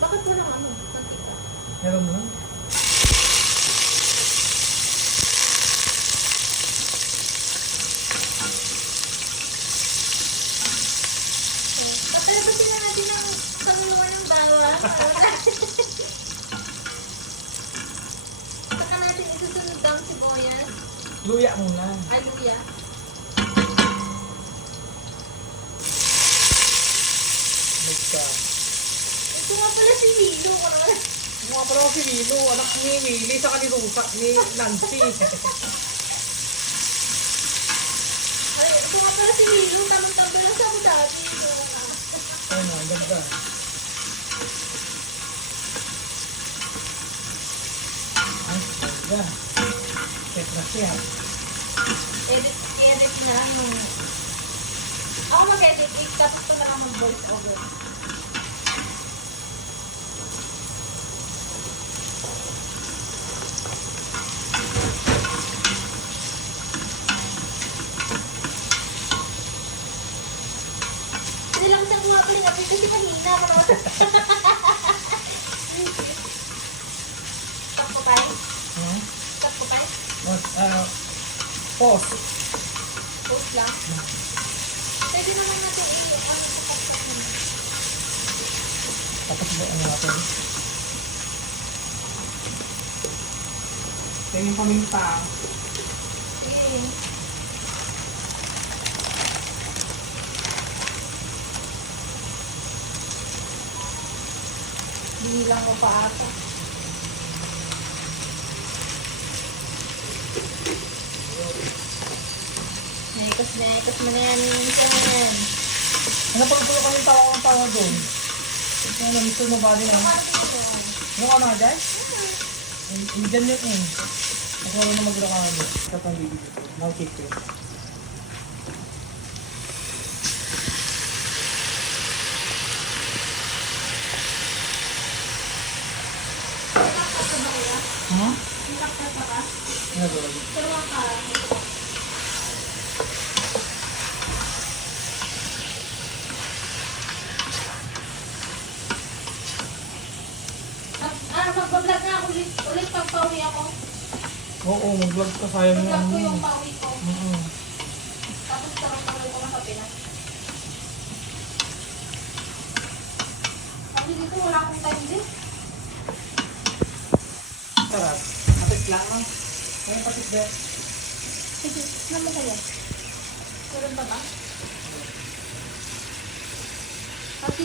Bakit walang ano? Mantika? Meron mo na? Patalabasin na natin ang panguluan ng bawang. Saka natin isusunod ang sibuyas. Luya muna. Aluya. Make up. Ito nga pala si Milo. Ano naman? Mga pala si Lilo, anak ni Willie, saka ni Rusa, ni Nancy. Ay, ito nga pala si Milo. Tamang-tama lang sa Abu Dhabi. Ayun na, ang ganda. Ay, ganda. Set na siya. Edit na ano. Ako mag-edit. Tapos ko na lang mag-voice over. Hindi lang siyang kumapili nga kasi kanina. Tap ko tayo. Hmm? Tap ko tayo. Pause. Post lang. Pwede naman natin Tapos ba ano natin? Ito yung paminta. eh. Bilang mo pa ata. Nekas mo na yan minsan. Ano pag gulo ka yung tawa doon? Ano, Mr. Nobody na. Ano ka na dyan? Indian yun eh. Ako na maglakano. Tapos ang bibig. Now kick it. Hmm? Ano ba? Mag-vlog na ako ulit pag pauwi ako. Oo, mag-vlog ka sayang Mag-vlog ko ano. yung pauwi ko. Tapos tarong-tarong ko na sa Pinas. Kasi dito wala akong time din. Sarap. Kapit lang ah. Kaya kapit ba? Sige, naman kayo. Meron pa ba? Kasi